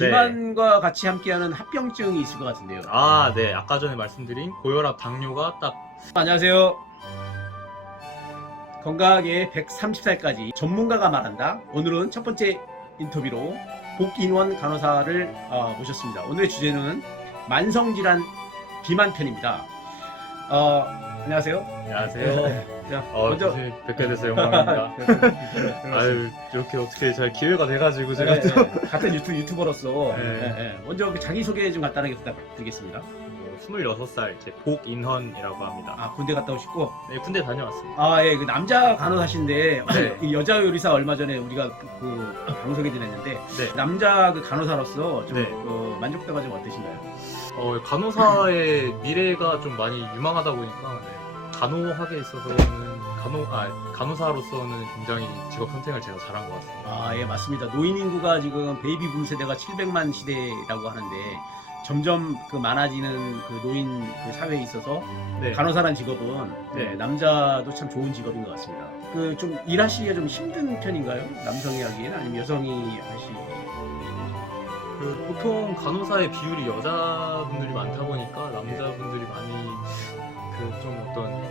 네. 비만과 같이 함께하는 합병증이 있을 것 같은데요. 아, 네. 아까 전에 말씀드린 고혈압, 당뇨가 딱 안녕하세요. 건강하게 130살까지 전문가가 말한다. 오늘은 첫 번째 인터뷰로 복인원 간호사를 모셨습니다. 오늘의 주제는 만성질환 비만 편입니다. 안녕하세요. 안녕하세요. 자, 먼저 뵙게 돼서 영광입니다. 아유, 이렇게 어떻게 잘 기회가 돼가지고 제가 또 같은 유튜버로서 네. 먼저 자기소개 좀 간단하게 부탁드리겠습니다. 26살 이제 복인헌이라고 합니다. 아, 군대 갔다 오시고. 네, 군대 다녀왔습니다. 아, 예, 그 남자 간호사신데 네. 이 여자 요리사 얼마 전에 우리가 그 방송에 지냈는데 네. 남자 그 간호사로서 좀 네. 만족도가 좀 어떠신가요? 간호사의 미래가 좀 많이 유망하다 보니까 간호학에 있어서는 간호사로서는 굉장히 직업 선택을 제가 잘한 것 같습니다. 아, 예, 맞습니다. 노인 인구가 지금 베이비 붐 세대가 700만 시대라고 하는데 점점 그 많아지는 그 노인 그 사회에 있어서 네. 간호사란 직업은 네. 남자도 참 좋은 직업인 것 같습니다. 그 좀 일하시기가 좀 힘든 편인가요? 남성이 하기에는 아니면 여성이 하시기? 보통 간호사의 비율이 여자분들이 많다 보니까 남자분들이 많이 그 좀 어떤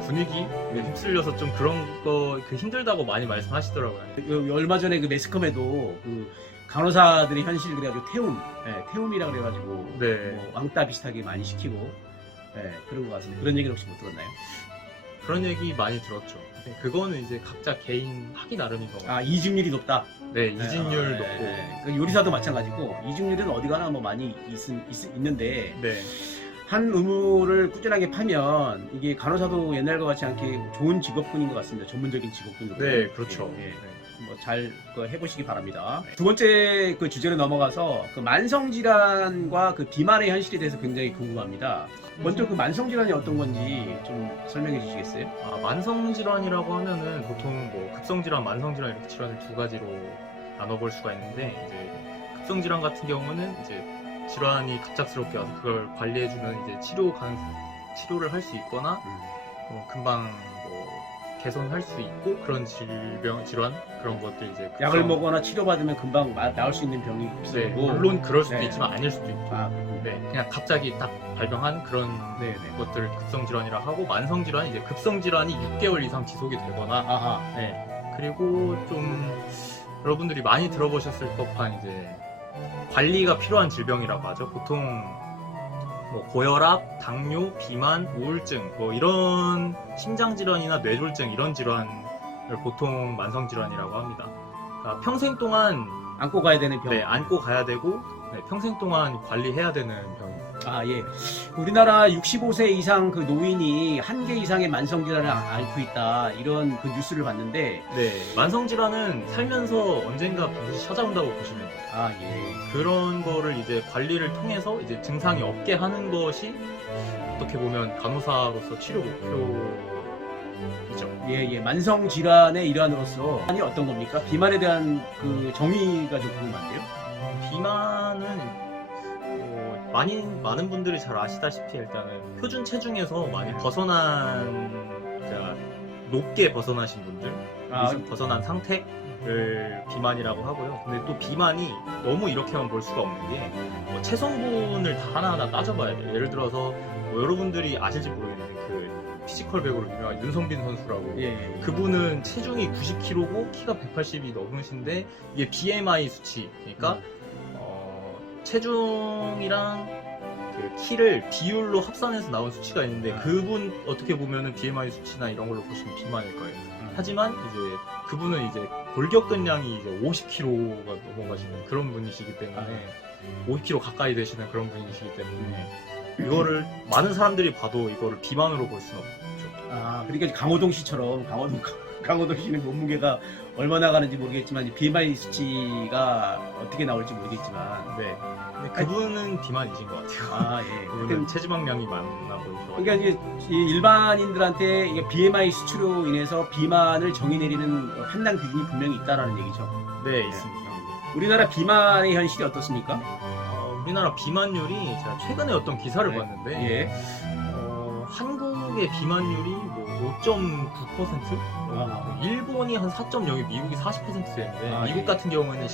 그 분위기에 휩쓸려서 좀 그런 거 그 힘들다고 많이 말씀하시더라고요. 얼마 전에 그 매스컴에도 그 간호사들의 현실 그래가지고 태움이라 그래가지고 네. 뭐 왕따 비슷하게 많이 시키고 그런 것 같은데 그런 얘기는 혹시 못 들었나요? 그런 얘기 많이 들었죠. 그거는 이제 각자 개인 하기 나름인 것 같아요. 아, 이직률이 높다. 네, 이직률 높고. 그 요리사도 마찬가지고 이직률은 어디 가나 뭐 많이 있는데 네. 한 의무를 꾸준하게 파면 이게 간호사도 옛날과 같지 않게 좋은 직업군인 것 같습니다. 전문적인 직업군이고. 네, 그렇죠. 예, 예. 네. 뭐 잘 해보시기 바랍니다. 두 번째 그 주제로 넘어가서 그 만성질환과 그 비만의 현실에 대해서 굉장히 궁금합니다. 먼저 그 만성질환이 어떤 건지 좀 설명해 주시겠어요? 만성질환이라고 하면은 보통 뭐 급성질환, 만성질환 이렇게 질환을 두 가지로 나눠볼 수가 있는데 이제 급성질환 같은 경우는 이제 질환이 갑작스럽게 와서 그걸 관리해주는 이제 치료를 할 수 있거나 금방 뭐 개선할 수 있고 그런 질환 그런 것들 이제 약을 먹거나 치료받으면 금방 나을 수 있는 병이 네, 없고 물론 그럴 수도 네. 있지만 아닐 수도 있고 네, 그냥 갑자기 딱 발병한 그런 것들 급성질환이라 하고 만성질환이 이제 급성질환이 6개월 이상 지속이 되거나 아하. 네, 그리고 좀 여러분들이 많이 들어보셨을 법한 이제 관리가 필요한 질병이라고 하죠. 보통 뭐 고혈압, 당뇨, 비만, 우울증 뭐 이런 심장질환이나 뇌졸중 이런 질환을 보통 만성질환이라고 합니다. 그러니까 평생 동안 안고 가야 되는 병. 네, 안고 가야 되고 평생 동안 관리해야 되는 병입니다. 아, 예. 우리나라 65세 이상 그 노인이 1개 이상의 만성질환을 앓고 있다. 이런 그 뉴스를 봤는데. 네, 만성질환은 살면서 언젠가 반드시 찾아온다고 보시면 돼요. 아, 예. 그런 거를 이제 관리를 통해서 이제 증상이 없게 하는 것이 어떻게 보면 간호사로서 치료 목표이죠. 예, 예. 만성질환의 일환으로서 아니 어떤 겁니까? 비만에 대한 그 정의가 좀 궁금한데요. 비만은 많은 분들이 잘 아시다시피 일단은 표준 체중에서 많이 높게 벗어나신 분들, 벗어난 상태를 비만이라고 하고요. 근데 또 비만이 너무 이렇게만 볼 수가 없는 게 체성분을 다 하나하나 따져봐야 돼요. 예를 들어서 여러분들이 아실지 모르겠는데 그 피지컬 배구로 유명한 윤성빈 선수라고 예. 그분은 체중이 90kg고 키가 180이 넘으신데 이게 BMI 수치 그러니까 체중이랑 그 키를 비율로 합산해서 나온 수치가 있는데 그분 어떻게 보면은 BMI 수치나 이런 걸로 보시면 비만일 거예요. 하지만 이제 그분은 이제 골격근량이 이제 50kg가 넘어가시는 그런 분이시기 때문에 50kg 가까이 되시는 그런 분이시기 때문에 이거를 많은 사람들이 봐도 이거를 비만으로 볼 수는 없죠. 아, 그러니까 강호동 씨처럼 강호동 씨는 몸무게가 얼마나 가는지 모르겠지만 BMI 수치가 어떻게 나올지 모르겠지만 네. 근데 그분은 비만이신 것 같아요. 아, 예. 그분은 체지방량이 많아 보이죠. 그러니까 이제 일반인들한테 이게 BMI 수치로 인해서 비만을 정의 내리는 판단 기준이 분명히 있다라는 얘기죠. 네, 있습니다. 우리나라 비만의 현실이 어떻습니까? 우리나라 비만율이 제가 최근에 어떤 기사를 봤는데 예. 한국의 비만율이 뭐 5.9%? 일본이 한 4.0, 미국이 40%였는데 아, 미국 예. 같은 경우는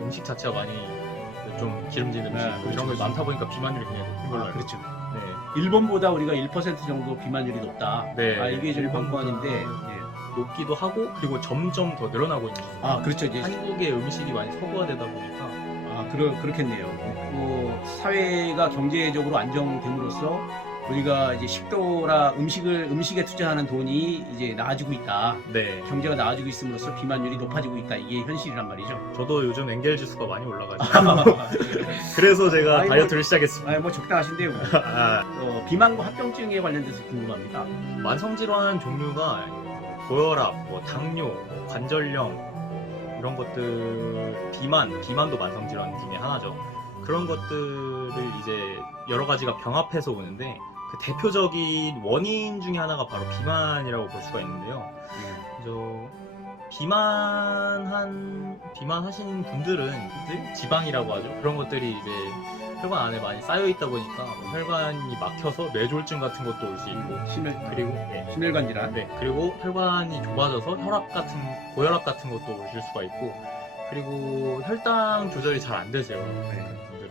음식 자체가 많이 좀 기름진 음식 네, 이런 그렇죠, 게 그렇죠. 많다 보니까 비만율이 굉장히 높은 걸로 아, 알고 그렇죠. 있어요. 네. 일본보다 우리가 1% 정도 비만율이 높다. 네. 아, 이게 좀 일본보다 관건인데. 예. 높기도 하고 그리고 점점 더 늘어나고 있는 거죠. 아, 그렇죠. 이제 한국의 음식이 많이 서구화되다 보니까 아, 그렇겠네요. 사회가 경제적으로 안정됨으로써 우리가 이제 식도라 음식에 투자하는 돈이 이제 나아지고 있다. 네. 경제가 나아지고 있음으로써 비만율이 높아지고 있다. 이게 현실이란 말이죠. 저도 요즘 엔겔 지수가 많이 올라가지고 그래서 제가 아이고. 다이어트를 시작했습니다. 아, 뭐 적당하신데요. 뭐. 아, 비만과 합병증에 관련돼서 궁금합니다. 만성질환 종류가 고혈압, 뭐 당뇨, 뭐 관절염 이런 것들 비만도 만성질환 중에 하나죠. 그런 것들을 이제 여러 가지가 병합해서 오는데 그 대표적인 원인 중에 하나가 바로 비만이라고 볼 수가 있는데요. 비만하신 분들은 지방이라고 하죠. 그런 것들이 이제 혈관 안에 많이 쌓여 있다 보니까 혈관이 막혀서 뇌졸중 같은 것도 올 수 있고 심혈관 질환. 네, 그리고 혈관이 좁아져서 고혈압 같은 것도 오실 수가 있고 그리고 혈당 조절이 잘 안 되세요. 분들은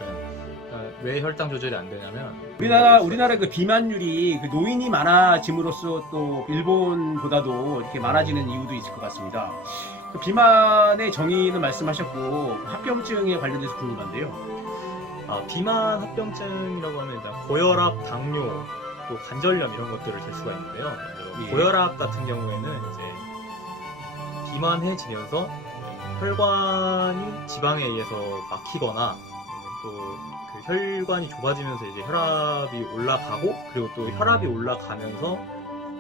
그러니까 왜 혈당 조절이 안 되냐면 우리나라 그 비만율이 그 노인이 많아짐으로써 또 일본보다도 이렇게 많아지는 이유도 있을 것 같습니다. 그 비만의 정의는 말씀하셨고 합병증에 관련돼서 궁금한데요. 비만 합병증이라고 하면 일단 고혈압, 당뇨, 또 관절염 이런 것들을 될 수가 있는데요. 예. 고혈압 같은 경우에는 이제 비만해지면서 혈관이 지방에 의해서 막히거나 또 그 혈관이 좁아지면서 이제 혈압이 올라가고 그리고 또 혈압이 올라가면서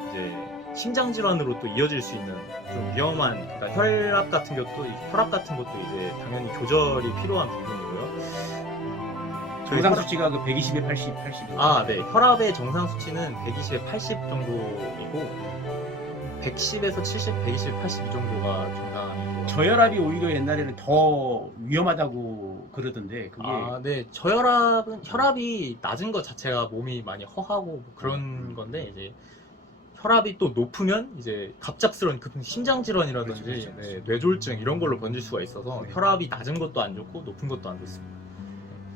이제 심장 질환으로 또 이어질 수 있는 좀 위험한 그러니까 혈압 같은 것도 이제 당연히 조절이 필요한 부분이고요. 정상 수치가 그 120에 80. 네. 혈압의 정상 수치는 120에 80 정도이고 110에서 70, 120, 80 이 정도가 정상이고. 저혈압이 오히려 옛날에는 더 위험하다고 그러던데 그게 네. 혈압이 낮은 것 자체가 몸이 많이 허하고 뭐 그런 건데 이제 혈압이 또 높으면 이제 갑작스러운 급성 심장 질환이라든지 그렇죠. 네, 뇌졸중 이런 걸로 번질 수가 있어서 혈압이 낮은 것도 안 좋고 높은 것도 안 좋습니다.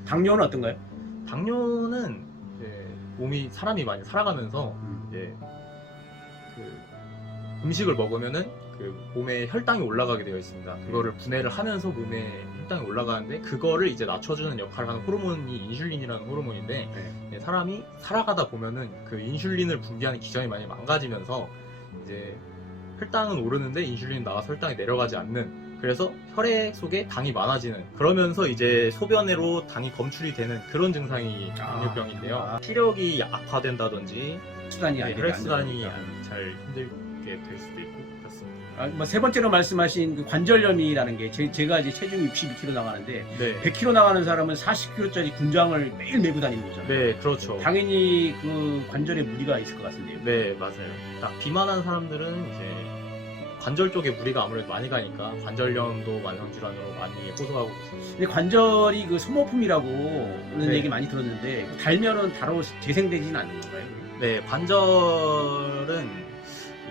당뇨는 어떤가요? 당뇨는 이제 사람이 많이 살아가면서 이제 그 음식을 먹으면은 그 몸에 혈당이 올라가게 되어 있습니다. 그거를 분해를 하면서 몸에 혈당이 올라가는데 그거를 이제 낮춰주는 역할을 하는 호르몬이 인슐린이라는 호르몬인데 사람이 살아가다 보면은 그 인슐린을 분비하는 기전이 많이 망가지면서 이제 혈당은 오르는데 인슐린이 나와서 혈당이 내려가지 않는 그래서 혈액 속에 당이 많아지는 그러면서 이제 소변으로 당이 검출이 되는 그런 증상이 당뇨병인데요. 시력이 악화된다든지 혈액순환이 잘 힘들게 될 수도 있고 그렇습니다. 세 번째로 말씀하신 그 관절염이라는 게 제가 이제 체중이 62kg 나가는데 네. 100kg 나가는 사람은 40kg짜리 군장을 매일 메고 다니는 거잖아요. 네, 그렇죠. 당연히 그 관절에 무리가 있을 것 같은데요. 네, 맞아요. 딱 비만한 사람들은 이제 관절 쪽에 무리가 아무래도 많이 가니까 관절염도 만성질환으로 많이 호소하고 있습니다. 근데 관절이 그 소모품이라고는 네. 얘기 많이 들었는데 달면은 바로 재생되지는 않는 건가요? 네, 관절은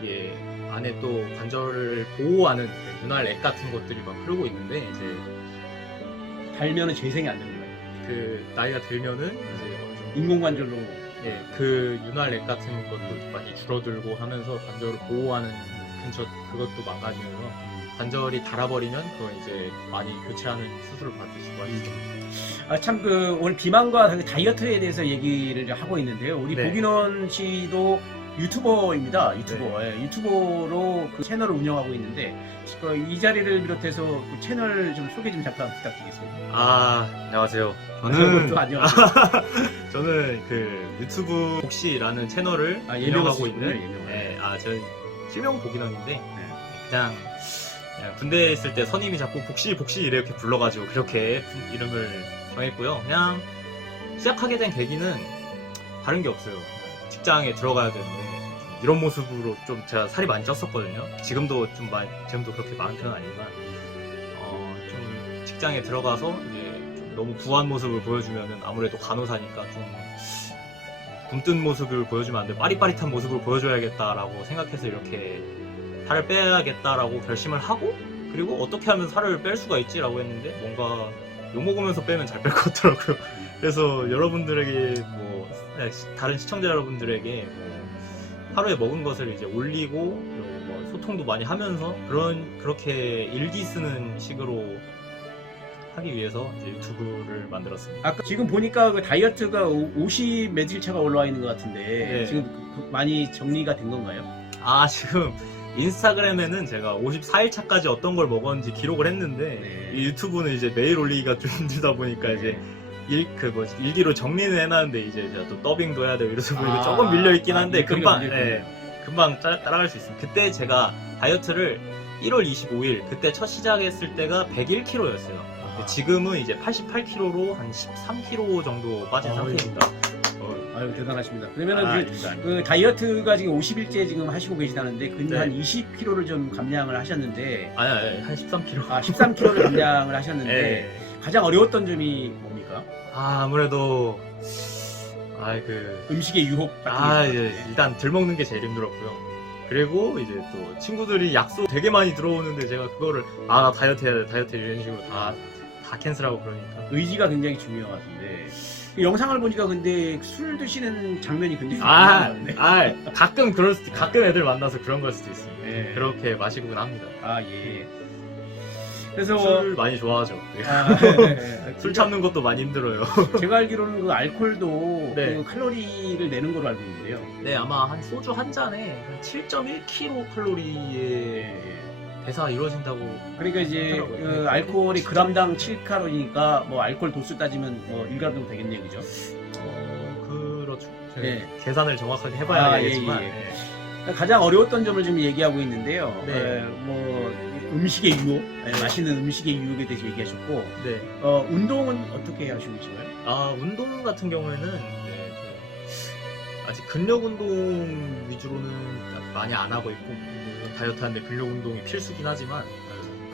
이게 안에 또 관절을 보호하는 그 윤활액 같은 것들이 막 흐르고 있는데 이제 달면은 재생이 안 되는 거예요. 그 나이가 들면은 이제 어느 정도 인공관절로. 그 윤활액 같은 것도 많이 줄어들고 하면서 관절을 보호하는 그것도 망가지면서 관절이 닳아버리면 그걸 이제 많이 교체하는 수술을 받으시고 하시죠. 참 오늘 비만과 다이어트에 대해서 얘기를 하고 있는데요. 우리 네. 보기논 씨도 유튜버입니다. 유튜버로 그 채널을 운영하고 있는데 이 자리를 비롯해서 그 채널 좀 소개 좀 잠깐 부탁드리겠습니다. 안녕하세요. 저는 그 유튜브 복시라는 채널을 운영하고 있는 저는 실명 보기넌인데 그냥 군대에 있을 때 선임이 자꾸 복시 이렇게 불러가지고 그렇게 이름을 정했고요. 그냥 시작하게 된 계기는 다른 게 없어요. 직장에 들어가야 되는데 이런 모습으로 좀 제가 살이 많이 쪘었거든요. 지금도 그렇게 많은 편은 아니지만 좀 직장에 들어가서 이제 좀 너무 부한 모습을 보여주면은 아무래도 간호사니까 좀 굼뜬 모습을 보여주면 안 돼. 빠릿빠릿한 모습을 보여줘야겠다라고 생각해서 이렇게 살을 빼야겠다라고 결심을 하고 그리고 어떻게 하면 살을 뺄 수가 있지라고 했는데 뭔가 욕 먹으면서 빼면 잘 뺄 것 같더라고요. 그래서 여러분들에게 뭐 다른 시청자 여러분들에게 뭐 하루에 먹은 것을 이제 올리고 그리고 뭐 소통도 많이 하면서 그렇게 일기 쓰는 식으로 하기 위해서 이제 유튜브를 만들었습니다. 아까 지금 보니까 그 다이어트가 50 며칠차가 올라와 있는 것 같은데 네. 지금 많이 정리가 된 건가요? 아 지금 인스타그램에는 제가 54일 차까지 어떤 걸 먹었는지 기록을 했는데 네. 이 유튜브는 이제 매일 올리기가 좀 힘들다 보니까 이제 일기로 정리는 해놨는데 이제 제가 또 더빙도 해야 되고 이래서 보니까 조금 밀려 있긴 한데 금방 금방 따라갈 수 있습니다. 그때 제가 다이어트를 1월 25일 그때 첫 시작했을 때가 101kg였어요. 지금은 이제 88kg로 한 13kg 정도 빠진 상태입니다. 아유 대단하십니다. 그러면은 그 다이어트가 지금 50일째 지금 하시고 계시다는데 근데 네. 한 20kg를 좀 감량을 하셨는데 아니 한 13kg. 13kg를 감량을 하셨는데 네. 가장 어려웠던 점이 뭡니까? 아무래도 음식의 유혹 같은 게 있었는데. 일단 덜 먹는 게 제일 힘들었고요. 그리고 이제 또 친구들이 약속 되게 많이 들어오는데 제가 그거를 나 다이어트 해야 돼 다이어트 이런 식으로 다 캔슬하고 그러니까 의지가 굉장히 중요한 것 같은데 그 영상을 보니까 근데 술 드시는 장면이 굉장히 중요한데 가끔 가끔 애들 만나서 그런 걸 수도 있습니다. 네. 그렇게 마시고는 합니다. 예. 그래서 술 많이 좋아하죠. 술 참는 것도 많이 힘들어요. 제가 알기로는 그 알코올도 네. 그 칼로리를 내는 걸로 알고 있는데요. 네, 아마 한 소주 한 잔에 한 7.1kcal 칼로리의 배사가 이루어진다고. 그러니까 이제 하더라고요. 그 알코올이 그람당 7칼로리니까 뭐 알코올 도수 따지면 뭐 1g 정도 되겠네요, 그죠? 그렇죠. 제가 네. 계산을 정확하게 해봐야겠지만. 예. 그러니까 가장 어려웠던 점을 좀 얘기하고 있는데요. 네. 뭐 음식의 유혹, 맛있는 음식의 유혹에 대해서 얘기하셨고, 네. 운동은 어떻게 하시고 계신가요? 운동 같은 경우에는 아직 근력 운동 위주로는 많이 안 하고 있고 다이어트 하는데 근력 운동이 필수긴 하지만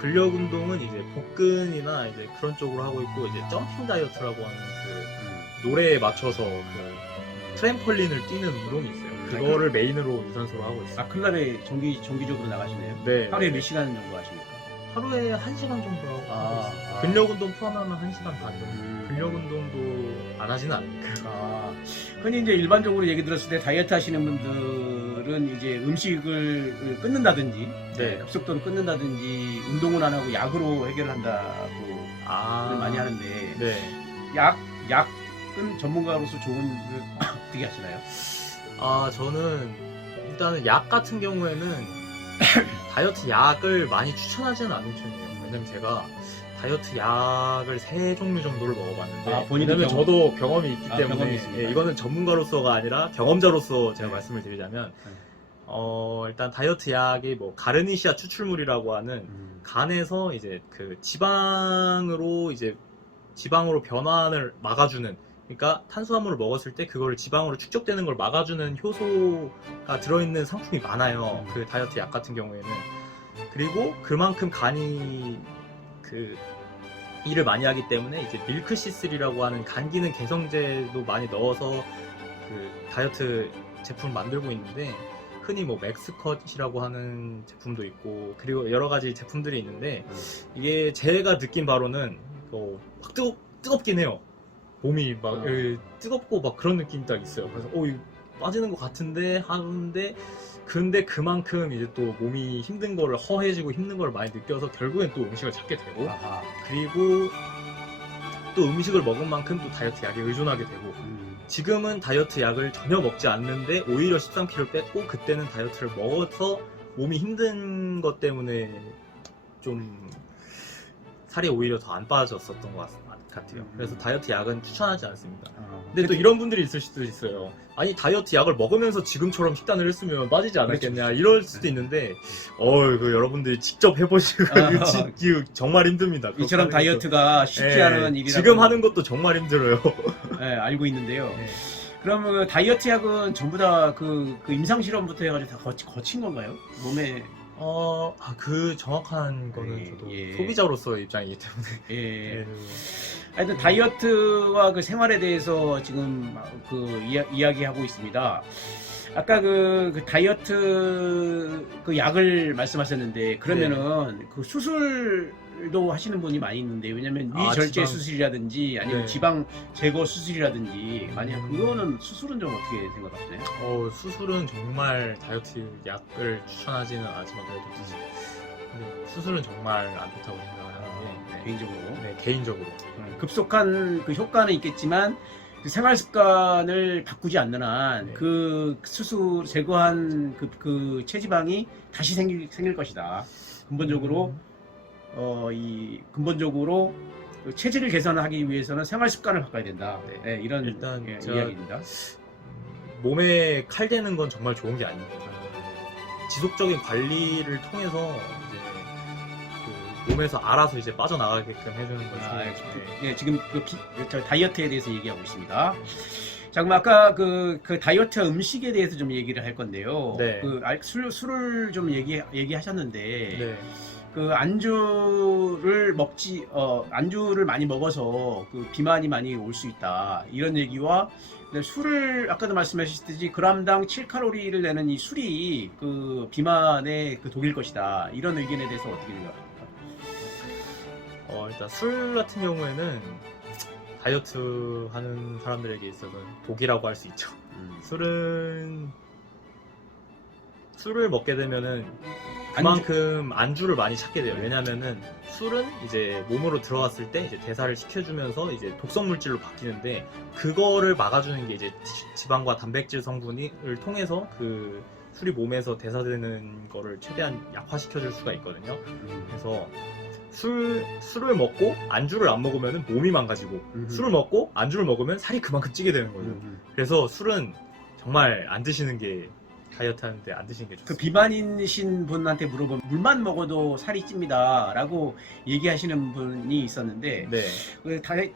근력 운동은 이제 복근이나 이제 그런 쪽으로 하고 있고 이제 점핑 다이어트라고 하는 그 노래에 맞춰서 그 트램펄린을 뛰는 운동이 있어요. 그거를 메인으로 유산소로 하고 있어요. 클럽에 정기적으로 나가시네요. 네. 하루에 몇 시간 정도 하십니까? 하루에 1시간 정도 하고 있어요. 근력 운동 포함하면 1시간 반 정도. 근력 운동도 안 하지는 않으니까. 흔히 이제 일반적으로 얘기 들었을 때 다이어트 하시는 분들은 이제 음식을 끊는다든지, 급속도로 끊는다든지, 운동을 안 하고 약으로 해결한다고 많이 하는데, 약은 전문가로서 조언을 어떻게 하시나요? 저는 일단은 약 같은 경우에는 다이어트 약을 많이 추천하지는 않는 편이에요. 왜냐면 제가 다이어트 약을 3종류 정도를 먹어봤는데 왜냐면 저도 경험이 있기 때문에 이거는 전문가로서가 아니라 경험자로서 제가 말씀을 드리자면 일단 다이어트 약이 뭐 가르니시아 추출물이라고 하는 간에서 이제 그 지방으로 변환을 막아주는, 그러니까 탄수화물을 먹었을 때 그걸 지방으로 축적되는 걸 막아주는 효소가 들어있는 상품이 많아요. 그 다이어트 약 같은 경우에는. 그리고 그만큼 간이 그 일을 많이 하기 때문에 이제 밀크시슬이라고 하는 간 기능 개선제도 많이 넣어서 그 다이어트 제품을 만들고 있는데, 흔히 뭐 맥스컷이라고 하는 제품도 있고 그리고 여러 가지 제품들이 있는데 이게 제가 느낀 바로는 막 뜨겁긴 해요. 몸이 막 뜨겁고 막 그런 느낌이 딱 있어요. 그래서 이거 빠지는 것 같은데 하는데, 근데 그만큼 이제 또 몸이 힘든 거를 허해지고 힘든 걸 많이 느껴서 결국엔 또 음식을 찾게 되고, 그리고 또 음식을 먹은 만큼 또 다이어트 약에 의존하게 되고, 지금은 다이어트 약을 전혀 먹지 않는데 오히려 13kg 뺐고, 그때는 다이어트를 먹어서 몸이 힘든 것 때문에 좀 살이 오히려 더 안 빠졌었던 것 같아요. 그래서 다이어트 약은 추천하지 않습니다. 근데 또 이런 분들이 있을 수도 있어요. 아니 다이어트 약을 먹으면서 지금처럼 식단을 했으면 빠지지 않았겠냐, 이럴 수도 있는데 그 여러분들이 직접 해보시고 정말 힘듭니다. 이처럼 다이어트가 쉽지 않은 일이라고 지금 하는 것도 정말 힘들어요. 알고 있는데요. 그러면 그 다이어트 약은 전부 다 그 임상 실험부터 해가지고 다 거친 건가요? 몸에 그 정확한 거는 저도 소비자로서의 입장이기 때문에. 하여튼 다이어트와 그 생활에 대해서 지금 그 이야기하고 있습니다. 아까 그 다이어트 그 약을 말씀하셨는데, 그러면은 그 수술 수술도 하시는 분이 많이 있는데 왜냐면 아, 위절제 지방. 수술이라든지 아니면 네. 지방 제거 수술이라든지 만약 그거는 수술은 좀 어떻게 생각하시나요? 수술은 정말 다이어트 약을 추천하지는 않지만 그래도 근데 수술은 정말 안 좋다고 생각을 하는데 개인적으로 네, 개인적으로 급속한 그 효과는 있겠지만 그 생활 습관을 바꾸지 않는 한 네. 그 수술 제거한 그 체지방이 다시 생길 것이다. 근본적으로 이 근본적으로 그 체질을 개선하기 위해서는 생활 습관을 바꿔야 된다. 네. 네, 이런 일단 예, 제가 이야기입니다. 몸에 칼 대는 건 정말 좋은 게 아닙니다. 지속적인 관리를 통해서 이제 그 몸에서 알아서 이제 빠져나가게끔 해주는 것이 예, 지금 저 다이어트에 대해서 얘기하고 있습니다. 자, 그럼 아까 그 다이어트 음식에 대해서 좀 얘기를 할 건데요. 네. 술을 좀 얘기하셨는데 네. 그 안주를 안주를 많이 먹어서 그 비만이 많이 올 수 있다 이런 얘기와 술을 아까도 말씀하셨듯이 그람당 7칼로리를 내는 이 술이 그 비만의 그 독일 것이다 이런 의견에 대해서 어떻게 생각합니까? 일단 술 같은 경우에는 다이어트 하는 사람들에게 있어서는 독이라고 할 수 있죠. 술을 먹게 되면은 그만큼 안주를 많이 찾게 돼요. 왜냐면은 술은 이제 몸으로 들어갔을 때 이제 대사를 시켜주면서 이제 독성 물질로 바뀌는데 그거를 막아주는 게 이제 지방과 단백질 성분을 통해서 그 술이 몸에서 대사되는 거를 최대한 약화시켜줄 수가 있거든요. 그래서 술을 먹고 안주를 안 먹으면 몸이 망가지고 술을 먹고 안주를 먹으면 살이 그만큼 찌게 되는 거죠. 그래서 술은 정말 안 드시는 게 다이어트 하는데 안 드시는 게 그 좋습니다. 비만이신 분한테 물어보면 물만 먹어도 살이 찝니다 라고 얘기하시는 분이 있었는데 네.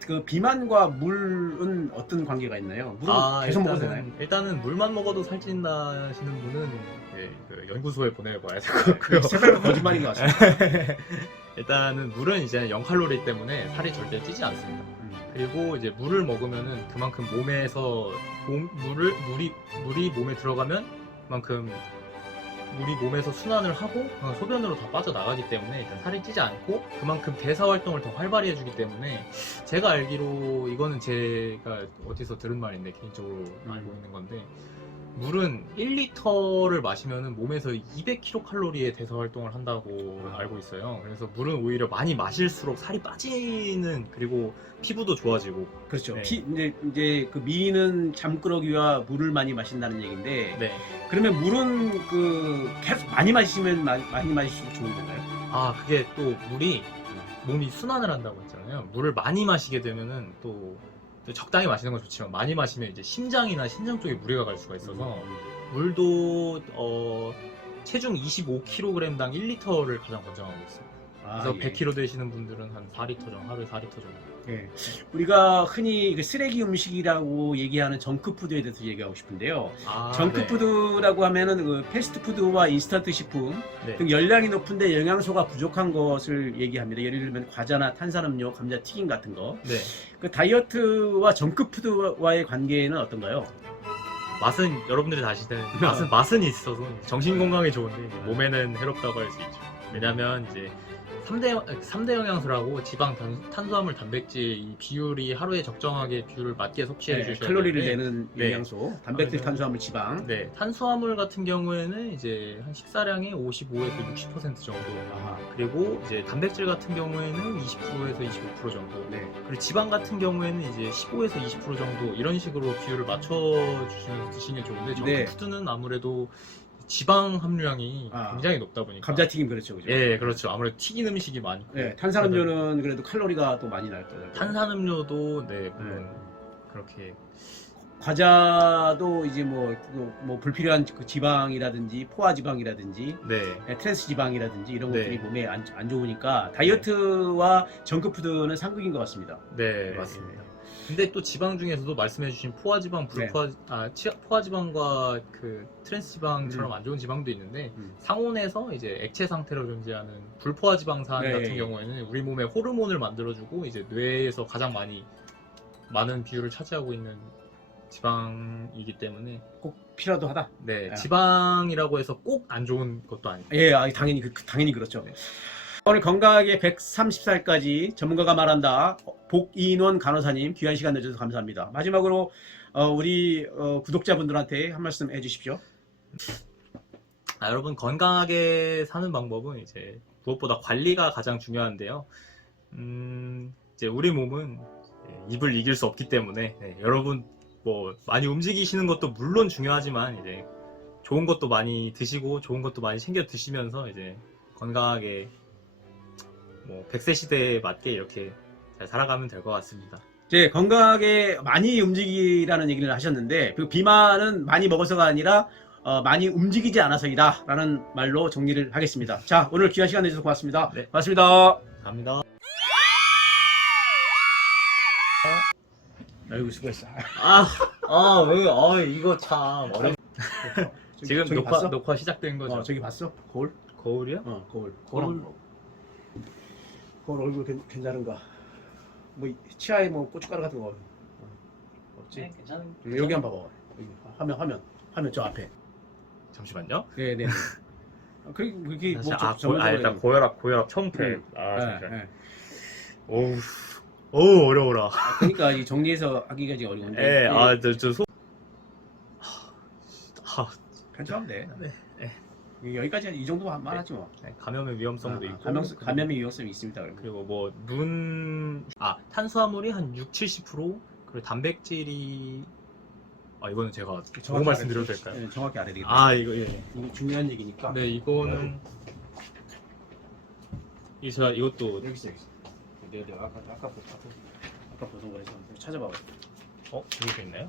그 비만과 물은 어떤 관계가 있나요? 물은 계속 먹어도 되나요? 일단은 물만 먹어도 살찐다 하시는 분은 네, 그 연구소에 보내봐야 될 것 같고요. 색깔도 거짓말인 것 같습니다. 일단은 물은 이제 0칼로리 때문에 살이 절대 찌지 않습니다. 그리고 이제 물을 먹으면은 그만큼 몸에서 물이 몸에 들어가면 그만큼 물이 몸에서 순환을 하고 소변으로 다 빠져나가기 때문에 일단 살이 찌지 않고 그만큼 대사 활동을 더 활발히 해주기 때문에 제가 알기로 이거는 제가 어디서 들은 말인데 개인적으로 알고 있는 건데 물은 1리터를 마시면은 몸에서 200kcal의 대사 활동을 한다고 알고 있어요. 그래서 물은 오히려 많이 마실수록 살이 빠지는 그리고 피부도 좋아지고 그렇죠. 네. 이제 그 미는 잠꾸러기와 물을 많이 마신다는 얘기인데 네. 그러면 물은 그 계속 많이 마시면 많이 마실수록 좋은 건가요? 그게 또 물이 몸이 순환을 한다고 했잖아요. 물을 많이 마시게 되면은 또 적당히 마시는 건 좋지만 많이 마시면 이제 심장이나 신장 쪽에 무리가 갈 수가 있어서 물도 체중 25kg당 1리터를 가장 권장하고 있습니다. 그래서 예. 100kg 되시는 분들은 한 4리터 정도, 하루에 4리터 정도. 예. 우리가 흔히 그 쓰레기 음식이라고 얘기하는 정크푸드에 대해서 얘기하고 싶은데요. 정크푸드라고 하면은 그 패스트푸드와 인스턴트 식품 네. 등 열량이 높은데 영양소가 부족한 것을 얘기합니다. 예를 들면 과자나 탄산음료, 감자튀김 같은 거. 네. 그 다이어트와 정크푸드와의 관계는 어떤가요? 맛은 여러분들이 다 아시는 맛은 있어서 정신 건강에 좋은데 이제 몸에는 해롭다고 할 수 있죠. 왜냐면 이제 3대 영양소라고 지방, 탄수화물, 단백질 이 비율이 하루에 적정하게 비율을 맞게 섭취해 주셔야 되는데 칼로리를 내는 네. 영양소, 단백질, 탄수화물, 지방. 네, 탄수화물 같은 경우에는 이제 한 식사량의 55에서 60% 정도. 그리고 이제 단백질 같은 경우에는 20%에서 25% 정도. 네. 그리고 지방 같은 경우에는 이제 15에서 20% 정도 이런 식으로 비율을 맞춰 주시면서 드시는 게 좋은데 정크푸드는 아무래도 지방 함유량이 굉장히 높다 보니까 감자튀김 그렇죠, 그죠? 예, 그렇죠. 아무래도 튀긴 음식이 많고. 네, 탄산음료는 그래도 칼로리가 또 많이 날 거예요. 탄산음료도 물론 그렇게 과자도 이제 뭐 불필요한 그 지방이라든지 포화 지방이라든지 트랜스 지방이라든지 이런 것들이 몸에 안 좋으니까 다이어트와 정크푸드는 상극인 것 같습니다. 네, 맞습니다. 근데 또 지방 중에서도 말씀해주신 포화지방, 포화지방과 그 트랜스 지방처럼 안 좋은 지방도 있는데 상온에서 이제 액체 상태로 존재하는 불포화지방산 같은 경우에는 우리 몸에 호르몬을 만들어주고 이제 뇌에서 가장 많은 비율을 차지하고 있는 지방이기 때문에 꼭 필요하도 하다. 네, 지방이라고 해서 꼭 안 좋은 것도 아니고. 예, 당연히 그렇죠. 오늘 건강하게 130살까지 전문가가 말한다. 복인원 간호사님 귀한 시간 내주셔서 감사합니다. 마지막으로 우리 구독자분들한테 한 말씀 해주십시오. 여러분 건강하게 사는 방법은 이제 무엇보다 관리가 가장 중요한데요. 이제 우리 몸은 입을 이길 수 없기 때문에 여러분 뭐 많이 움직이시는 것도 물론 중요하지만 이제 좋은 것도 많이 드시고 좋은 것도 많이 챙겨 드시면서 이제 건강하게 뭐 100세 시대에 맞게 이렇게 잘 살아가면 될 것 같습니다. 이제 건강하게 많이 움직이라는 얘기를 하셨는데 그 비만은 많이 먹어서가 아니라 많이 움직이지 않아서이다 라는 말로 정리를 하겠습니다. 자, 오늘 귀한 시간 내주셔서 고맙습니다. 네. 고맙습니다. 감사합니다. 아이고 수고했어. 이거 참 어렵. 지금 저기 봤어? 녹화 시작된 거죠? 저기 봤어? 거울? 거울이요? 거울. 거울. 거울 얼굴 괜찮은가? 뭐 치아에 뭐 고춧가루 같은 거 없지? 네, 괜찮은. 여기 한번 봐봐. 여기 화면 저 앞에. 잠시만요. 네네. 그게 사실 뭐 일단 고혈압 처음부터. 네. 잠시만. 오우 어려워라. 그러니까 이 정리해서 하기가 지금 어려운데. 편집하면 돼. 네. 여기까지 이 정도만 말하지 뭐. 감염의 위험성도 있고. 감염의 위험성이 있습니다. 그러면. 그리고 뭐 탄수화물이 한 60-70%, 그리고 단백질이 이거는 제가 정확히 말씀드려도 될까요? 네, 정확히 알아야 되겠다. 이거 이거 중요한 얘기니까. 네, 이거는 이것도 여기 있어. 내가 아까 보던 거에서 찾아봐. 여기 있나요?